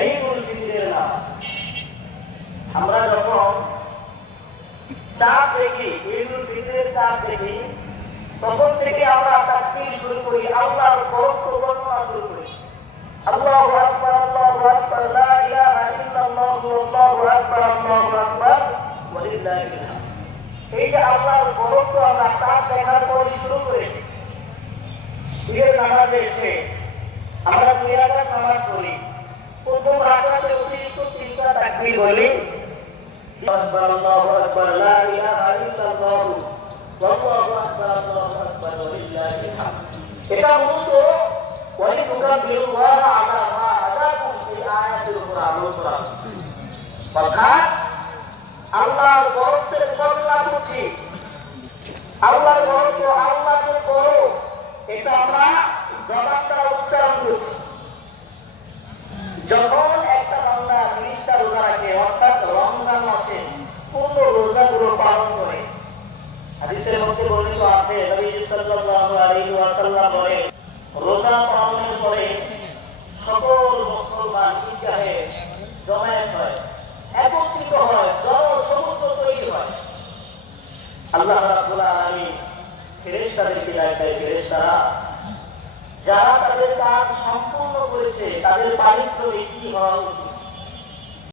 এই মসজিদের নাম। আমরা যখন চাপ দেখি, ঈদুল ফিতরের চাপ দেখি, তখন থেকে আমরা তাকবীর শুরু করি, আল্লাহর বরত্ব বর্ণনা শুরু করি। আল্লাহু আকবার আল্লাহু আকবার, লা ইলাহা ইল্লাল্লাহু, আল্লাহু আকবার আল্লাহু আকবার হামদ এই যে আল্লাহর আমরা চাপ দেখার পরে শুরু করি। ঈদের নামাজে এসে আমরা দুই রাকাত নামাজ তাকবীর বলি আকবার আল্লাহু আকবার, লা ইলাহা ইল্লাল্লাহ ওয়াল্লাহু আকবার, আল্লাহু আকবার ওয়ালিল্লাহিল হামদ। এটা মূলত ওয়ালি তুকাব্বিরুল্লাহ আলা মা হাদাকুম ফি আয়াতিল উপর আমল করা অর্থাৎ আল্লাহর বরত্বের বর্ণনা করছি আল্লাহর বরত্ব আল্লাহকে উচ্চারণ করছি। বর্ণিত আছে, নবী সাল্লাল্লাহু আলাইহি ওয়াসাল্লাম বলেন, রোজা পালনের পরে সকল মুসলমান ঈদগাহে জমায়েত হয়, একত্রিত হয় তৈরি হয়। আল্লাহ রাব্বুল আলামিন ফেরেশতাদেরকে ফেরেশতারা, যারা তাদের কাজ সম্পূর্ণ করেছে, তাদের পারিশ্রমিক কি হওয়া উচিত?